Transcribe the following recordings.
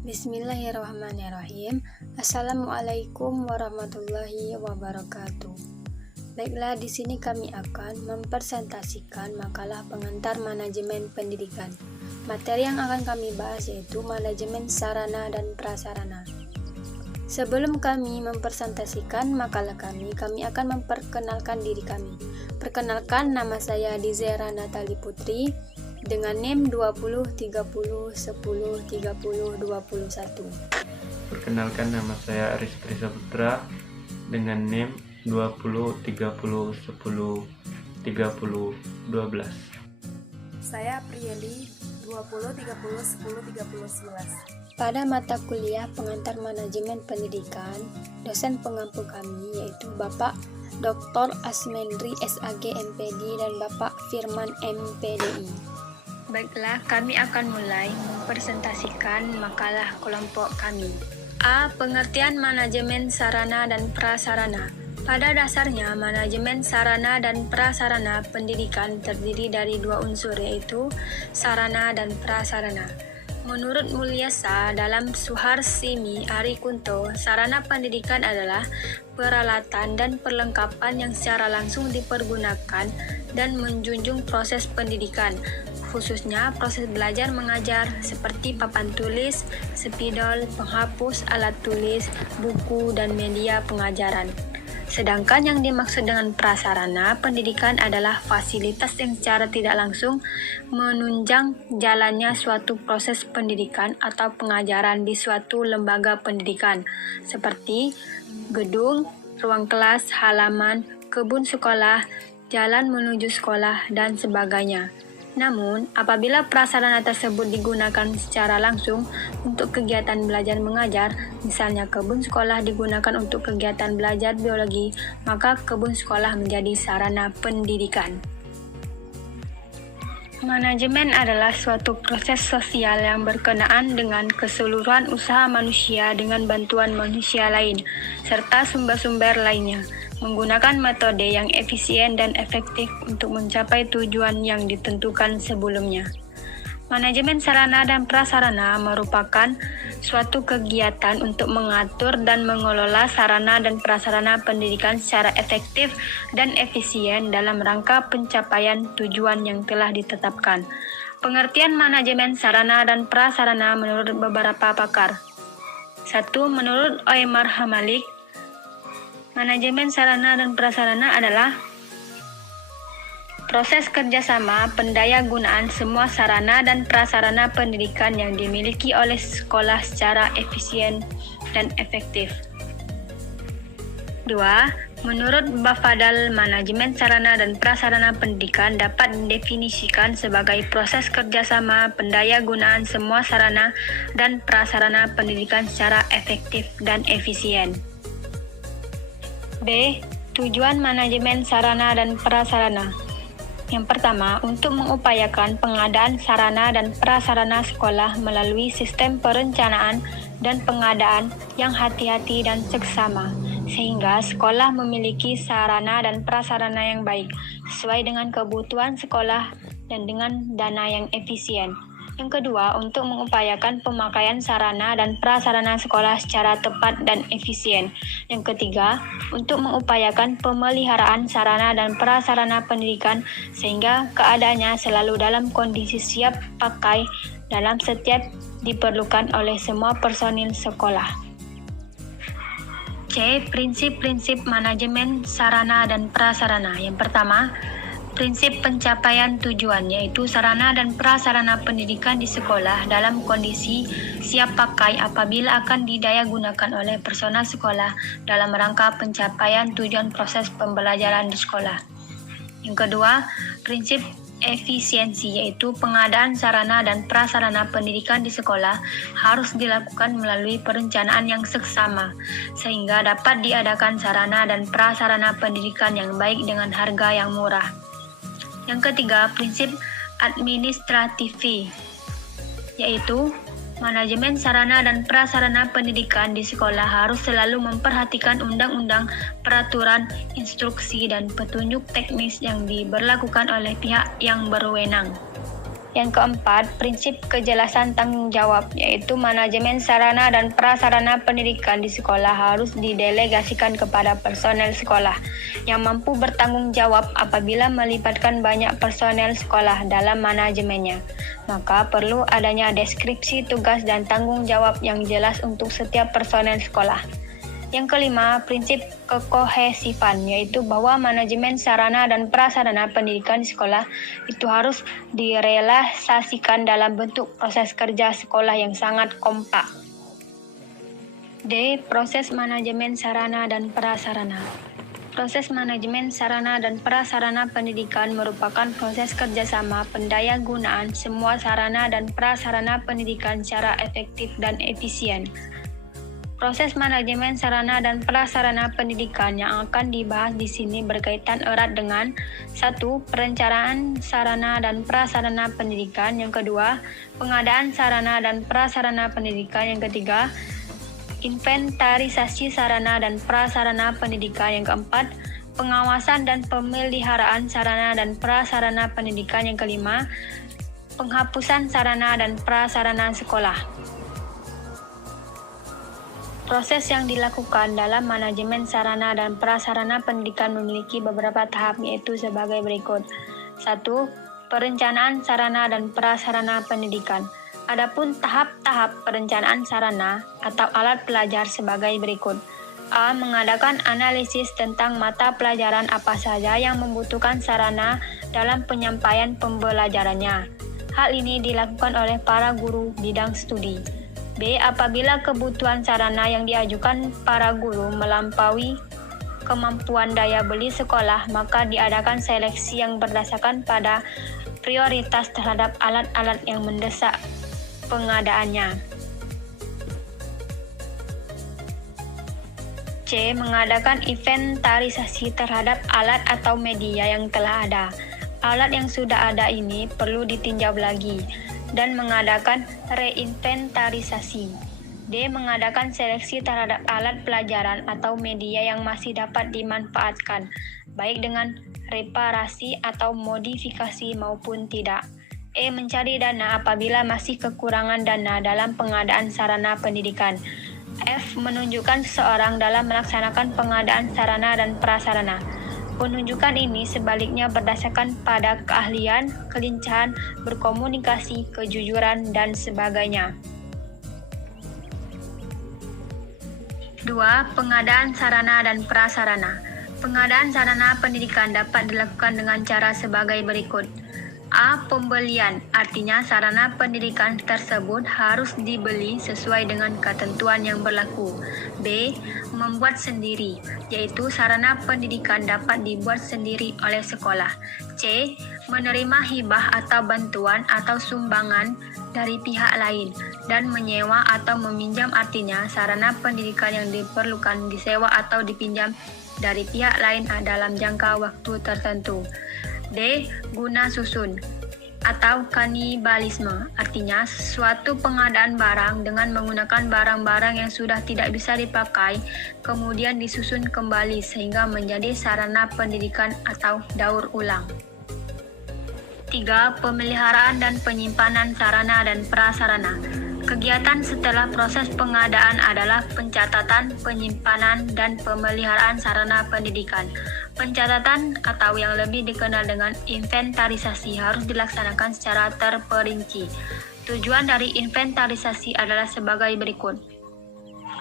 Bismillahirrahmanirrahim. Assalamualaikum warahmatullahi wabarakatuh. Baiklah, di sini kami akan mempresentasikan makalah pengantar manajemen pendidikan. Materi yang akan kami bahas yaitu manajemen sarana dan prasarana. Sebelum kami mempresentasikan makalah kami akan memperkenalkan diri kami. Perkenalkan, nama saya Dizera Natali Putri dengan NIM 20 30 10 30 21. Perkenalkan, nama saya Aris Trisaputra dengan NIM 20 30 10 30 12. Saya Priyeli 20 30 10 30 11. Pada mata kuliah pengantar manajemen pendidikan, dosen pengampu kami yaitu Bapak Dr. Asmendri SAG MPD dan Bapak Firman MPDI. Baiklah, kami akan mulai mempresentasikan makalah kelompok kami. A. Pengertian manajemen sarana dan prasarana. Pada dasarnya, manajemen sarana dan prasarana pendidikan terdiri dari dua unsur yaitu sarana dan prasarana. Menurut Mulyasa dalam Suharsini Ari Kunto, sarana pendidikan adalah peralatan dan perlengkapan yang secara langsung dipergunakan dan menjunjung proses pendidikan, khususnya proses belajar mengajar seperti papan tulis, spidol, penghapus, alat tulis, buku, dan media pengajaran. Sedangkan yang dimaksud dengan prasarana pendidikan adalah fasilitas yang secara tidak langsung menunjang jalannya suatu proses pendidikan atau pengajaran di suatu lembaga pendidikan, seperti gedung, ruang kelas, halaman, kebun sekolah, jalan menuju sekolah, dan sebagainya. Namun, apabila prasarana tersebut digunakan secara langsung untuk kegiatan belajar mengajar, misalnya kebun sekolah digunakan untuk kegiatan belajar biologi, maka kebun sekolah menjadi sarana pendidikan. Manajemen adalah suatu proses sosial yang berkenaan dengan keseluruhan usaha manusia dengan bantuan manusia lain, serta sumber-sumber lainnya, menggunakan metode yang efisien dan efektif untuk mencapai tujuan yang ditentukan sebelumnya. Manajemen sarana dan prasarana merupakan suatu kegiatan untuk mengatur dan mengelola sarana dan prasarana pendidikan secara efektif dan efisien dalam rangka pencapaian tujuan yang telah ditetapkan. Pengertian manajemen sarana dan prasarana menurut beberapa pakar. 1. Menurut Oimar Hamalik, manajemen sarana dan prasarana adalah proses kerjasama pendayagunaan semua sarana dan prasarana pendidikan yang dimiliki oleh sekolah secara efisien dan efektif. 2. Menurut Bafadal, manajemen sarana dan prasarana pendidikan dapat didefinisikan sebagai proses kerjasama pendayagunaan semua sarana dan prasarana pendidikan secara efektif dan efisien. B. Tujuan manajemen sarana dan prasarana. Yang pertama, untuk mengupayakan pengadaan sarana dan prasarana sekolah melalui sistem perencanaan dan pengadaan yang hati-hati dan seksama, sehingga sekolah memiliki sarana dan prasarana yang baik, sesuai dengan kebutuhan sekolah dan dengan dana yang efisien. Yang kedua, untuk mengupayakan pemakaian sarana dan prasarana sekolah secara tepat dan efisien. Yang ketiga, untuk mengupayakan pemeliharaan sarana dan prasarana pendidikan sehingga keadaannya selalu dalam kondisi siap pakai dalam setiap diperlukan oleh semua personil sekolah. C. Prinsip-prinsip manajemen sarana dan prasarana. Yang pertama, prinsip pencapaian tujuan, yaitu sarana dan prasarana pendidikan di sekolah dalam kondisi siap pakai apabila akan didayagunakan oleh personal sekolah dalam rangka pencapaian tujuan proses pembelajaran di sekolah. Yang kedua, prinsip efisiensi, yaitu pengadaan sarana dan prasarana pendidikan di sekolah harus dilakukan melalui perencanaan yang seksama, sehingga dapat diadakan sarana dan prasarana pendidikan yang baik dengan harga yang murah. Yang ketiga, prinsip administratif, yaitu manajemen sarana dan prasarana pendidikan di sekolah harus selalu memperhatikan undang-undang, peraturan, instruksi, dan petunjuk teknis yang diberlakukan oleh pihak yang berwenang. Yang keempat, prinsip kejelasan tanggung jawab, yaitu manajemen sarana dan prasarana pendidikan di sekolah harus didelegasikan kepada personel sekolah yang mampu bertanggung jawab apabila melibatkan banyak personel sekolah dalam manajemennya. Maka perlu adanya deskripsi tugas dan tanggung jawab yang jelas untuk setiap personel sekolah. Yang kelima, prinsip kekohesifan, yaitu bahwa manajemen sarana dan prasarana pendidikan di sekolah itu harus direalisasikan dalam bentuk proses kerja sekolah yang sangat kompak. D. Proses manajemen sarana dan prasarana. Proses manajemen sarana dan prasarana pendidikan merupakan proses kerjasama pendayagunaan semua sarana dan prasarana pendidikan secara efektif dan efisien. Proses manajemen sarana dan prasarana pendidikan yang akan dibahas di sini berkaitan erat dengan 1. Perencanaan sarana dan prasarana pendidikan. Yang kedua, pengadaan sarana dan prasarana pendidikan. Yang ketiga, inventarisasi sarana dan prasarana pendidikan. Yang keempat, pengawasan dan pemeliharaan sarana dan prasarana pendidikan. Yang kelima, penghapusan sarana dan prasarana sekolah. Proses yang dilakukan dalam manajemen sarana dan prasarana pendidikan memiliki beberapa tahap, yaitu sebagai berikut. 1. Perencanaan sarana dan prasarana pendidikan. Adapun tahap-tahap perencanaan sarana atau alat pelajar sebagai berikut. A. Mengadakan analisis tentang mata pelajaran apa saja yang membutuhkan sarana dalam penyampaian pembelajarannya. Hal ini dilakukan oleh para guru bidang studi. B. Apabila kebutuhan sarana yang diajukan para guru melampaui kemampuan daya beli sekolah, maka diadakan seleksi yang berdasarkan pada prioritas terhadap alat-alat yang mendesak pengadaannya. C. Mengadakan inventarisasi terhadap alat atau media yang telah ada. Alat yang sudah ada ini perlu ditinjau lagi dan mengadakan reinventarisasi. D. Mengadakan seleksi terhadap alat pelajaran atau media yang masih dapat dimanfaatkan, baik dengan reparasi atau modifikasi maupun tidak. E. Mencari dana apabila masih kekurangan dana dalam pengadaan sarana pendidikan. F. Menunjukkan seseorang dalam melaksanakan pengadaan sarana dan prasarana. Penunjukan ini sebaliknya berdasarkan pada keahlian, kelincahan, berkomunikasi, kejujuran, dan sebagainya. 2. Pengadaan sarana dan prasarana. Pengadaan sarana pendidikan dapat dilakukan dengan cara sebagai berikut. A. Pembelian, artinya sarana pendidikan tersebut harus dibeli sesuai dengan ketentuan yang berlaku. B. Membuat sendiri, yaitu sarana pendidikan dapat dibuat sendiri oleh sekolah. C. Menerima hibah atau bantuan atau sumbangan dari pihak lain dan menyewa atau meminjam, artinya sarana pendidikan yang diperlukan disewa atau dipinjam dari pihak lain dalam jangka waktu tertentu. D. Guna susun atau kanibalisme, artinya suatu pengadaan barang dengan menggunakan barang-barang yang sudah tidak bisa dipakai kemudian disusun kembali sehingga menjadi sarana pendidikan atau daur ulang. 3. Pemeliharaan dan penyimpanan sarana dan prasarana. Kegiatan setelah proses pengadaan adalah pencatatan, penyimpanan, dan pemeliharaan sarana pendidikan. Pencatatan atau yang lebih dikenal dengan inventarisasi harus dilaksanakan secara terperinci. Tujuan dari inventarisasi adalah sebagai berikut.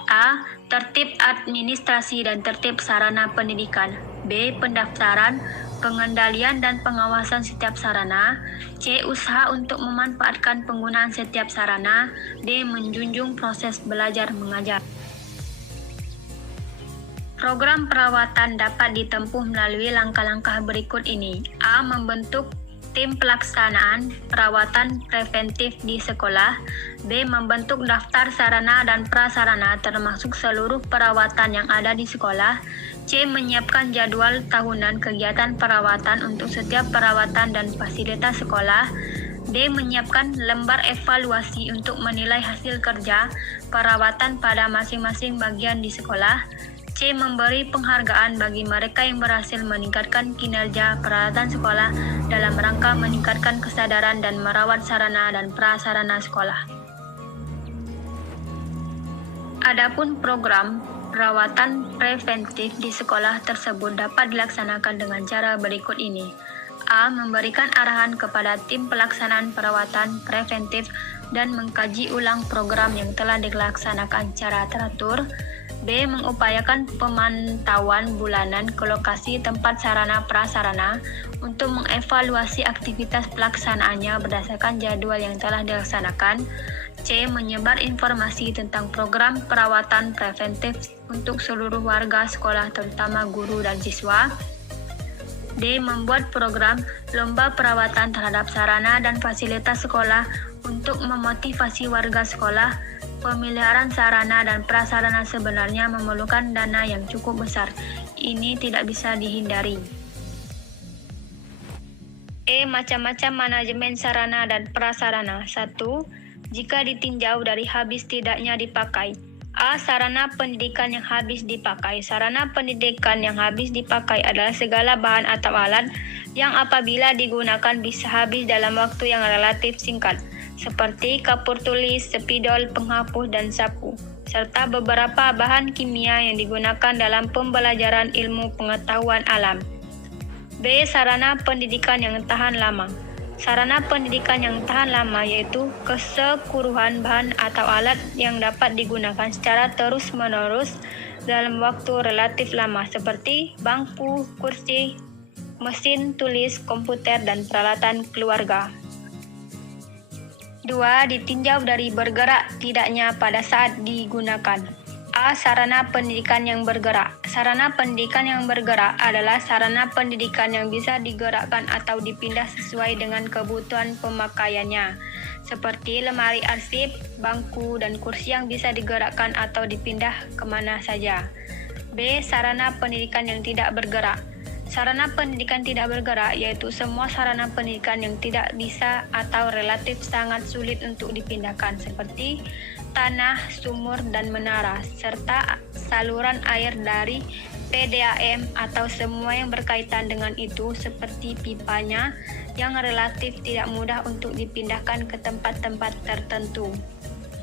A. Tertib administrasi dan tertib sarana pendidikan. B. Pendaftaran, pengendalian dan pengawasan setiap sarana. C. Usaha untuk memanfaatkan penggunaan setiap sarana. D. Menjunjung proses belajar mengajar. Program perawatan dapat ditempuh melalui langkah-langkah berikut ini. A. Membentuk tim pelaksanaan perawatan preventif di sekolah. B. Membentuk daftar sarana dan prasarana termasuk seluruh perawatan yang ada di sekolah. C. Menyiapkan jadwal tahunan kegiatan perawatan untuk setiap perawatan dan fasilitas sekolah. D. Menyiapkan lembar evaluasi untuk menilai hasil kerja perawatan pada masing-masing bagian di sekolah. C. Memberi penghargaan bagi mereka yang berhasil meningkatkan kinerja peralatan sekolah dalam rangka meningkatkan kesadaran dan merawat sarana dan prasarana sekolah. Adapun program perawatan preventif di sekolah tersebut dapat dilaksanakan dengan cara berikut ini. A. Memberikan arahan kepada tim pelaksanaan perawatan preventif dan mengkaji ulang program yang telah dilaksanakan secara teratur. B. Mengupayakan pemantauan bulanan ke lokasi tempat sarana prasarana untuk mengevaluasi aktivitas pelaksanaannya berdasarkan jadwal yang telah dilaksanakan. C. Menyebar informasi tentang program perawatan preventif untuk seluruh warga sekolah terutama guru dan siswa. D. Membuat program lomba perawatan terhadap sarana dan fasilitas sekolah untuk memotivasi warga sekolah. Pemeliharaan sarana dan prasarana sebenarnya memerlukan dana yang cukup besar. Ini tidak bisa dihindari. E. Macam-macam manajemen sarana dan prasarana. 1. Jika ditinjau dari habis tidaknya dipakai. A. Sarana pendidikan yang habis dipakai. Sarana pendidikan yang habis dipakai adalah segala bahan atau alat yang apabila digunakan bisa habis dalam waktu yang relatif singkat, seperti kapur tulis, spidol, penghapus, dan sapu, serta beberapa bahan kimia yang digunakan dalam pembelajaran ilmu pengetahuan alam. B. Sarana pendidikan yang tahan lama. Sarana pendidikan yang tahan lama yaitu keseluruhan bahan atau alat yang dapat digunakan secara terus-menerus dalam waktu relatif lama, seperti bangku, kursi, mesin tulis, komputer, dan peralatan keluarga. 2. Ditinjau dari bergerak tidaknya pada saat digunakan. A. Sarana pendidikan yang bergerak. Sarana pendidikan yang bergerak adalah sarana pendidikan yang bisa digerakkan atau dipindah sesuai dengan kebutuhan pemakaiannya, seperti lemari arsip, bangku, dan kursi yang bisa digerakkan atau dipindah kemana saja. B. Sarana pendidikan yang tidak bergerak. Sarana pendidikan tidak bergerak yaitu semua sarana pendidikan yang tidak bisa atau relatif sangat sulit untuk dipindahkan, seperti tanah, sumur, dan menara, serta saluran air dari PDAM atau semua yang berkaitan dengan itu, seperti pipanya yang relatif tidak mudah untuk dipindahkan ke tempat-tempat tertentu.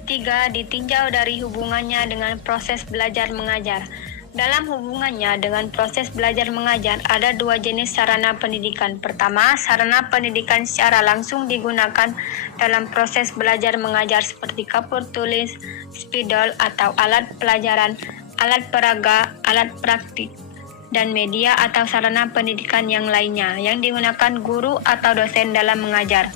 3. Ditinjau dari hubungannya dengan proses belajar mengajar. Dalam hubungannya dengan proses belajar mengajar, ada dua jenis sarana pendidikan. Pertama, sarana pendidikan secara langsung digunakan dalam proses belajar mengajar seperti kapur tulis, spidol atau alat pelajaran, alat peraga, alat praktik, dan media atau sarana pendidikan yang lainnya yang digunakan guru atau dosen dalam mengajar.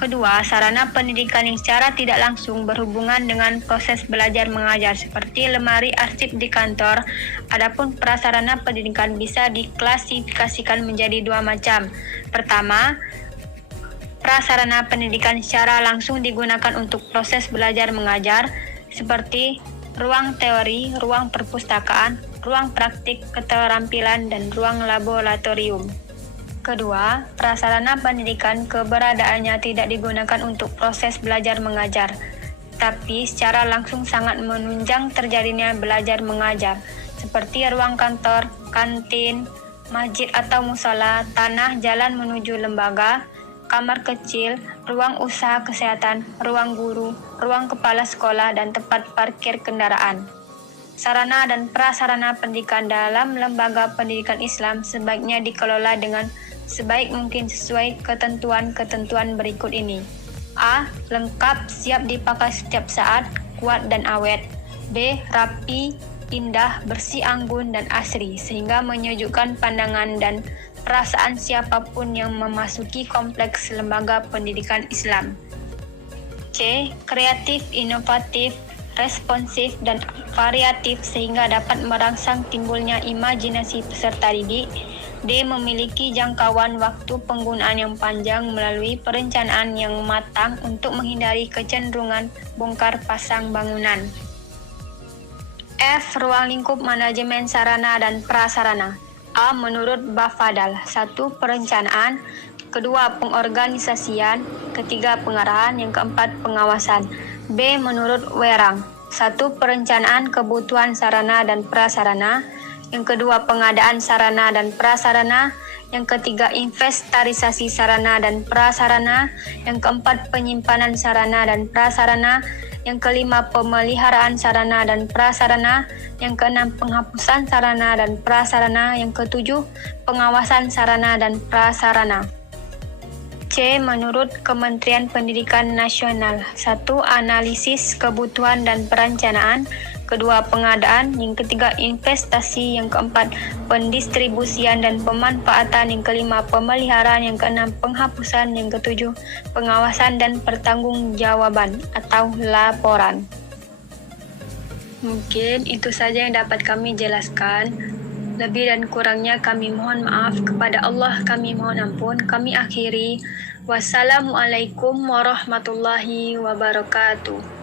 Kedua, sarana pendidikan yang secara tidak langsung berhubungan dengan proses belajar mengajar seperti lemari arsip di kantor. Adapun prasarana pendidikan bisa diklasifikasikan menjadi dua macam. Pertama, prasarana pendidikan secara langsung digunakan untuk proses belajar mengajar seperti ruang teori, ruang perpustakaan, ruang praktik keterampilan, dan ruang laboratorium. Kedua, prasarana pendidikan keberadaannya tidak digunakan untuk proses belajar mengajar, tapi secara langsung sangat menunjang terjadinya belajar mengajar, seperti ruang kantor, kantin, masjid atau musola, tanah jalan menuju lembaga, kamar kecil, ruang usaha kesehatan, ruang guru, ruang kepala sekolah, dan tempat parkir kendaraan. Sarana dan prasarana pendidikan dalam lembaga pendidikan Islam sebaiknya dikelola dengan sebaik mungkin sesuai ketentuan-ketentuan berikut ini. A. Lengkap, siap dipakai setiap saat, kuat dan awet. B. Rapi, indah, bersih, anggun, dan asri, sehingga menyejukkan pandangan dan perasaan siapapun yang memasuki kompleks lembaga pendidikan Islam. C. Kreatif, inovatif, responsif, dan variatif, sehingga dapat merangsang timbulnya imajinasi peserta didik. D. Memiliki jangkauan waktu penggunaan yang panjang melalui perencanaan yang matang untuk menghindari kecenderungan bongkar pasang bangunan. F. Ruang lingkup manajemen sarana dan prasarana. A. Menurut Bafadal, 1. Perencanaan, kedua pengorganisasian, ketiga pengarahan, yang keempat pengawasan. B. Menurut Werang, 1. Perencanaan kebutuhan sarana dan prasarana. Yang kedua, pengadaan sarana dan prasarana. Yang ketiga, inventarisasi sarana dan prasarana. Yang keempat, penyimpanan sarana dan prasarana. Yang kelima, pemeliharaan sarana dan prasarana. Yang keenam, penghapusan sarana dan prasarana. Yang ketujuh, pengawasan sarana dan prasarana. C. Menurut Kementerian Pendidikan Nasional. 1. Analisis kebutuhan dan perencanaan. Kedua, pengadaan. Yang ketiga, investasi. Yang keempat, pendistribusian dan pemanfaatan. Yang kelima, pemeliharaan. Yang keenam, penghapusan. Yang ketujuh, pengawasan dan pertanggungjawaban atau laporan. Mungkin itu saja yang dapat kami jelaskan. Lebih dan kurangnya kami mohon maaf. Kepada Allah kami mohon ampun. Kami akhiri. Wassalamualaikum warahmatullahi wabarakatuh.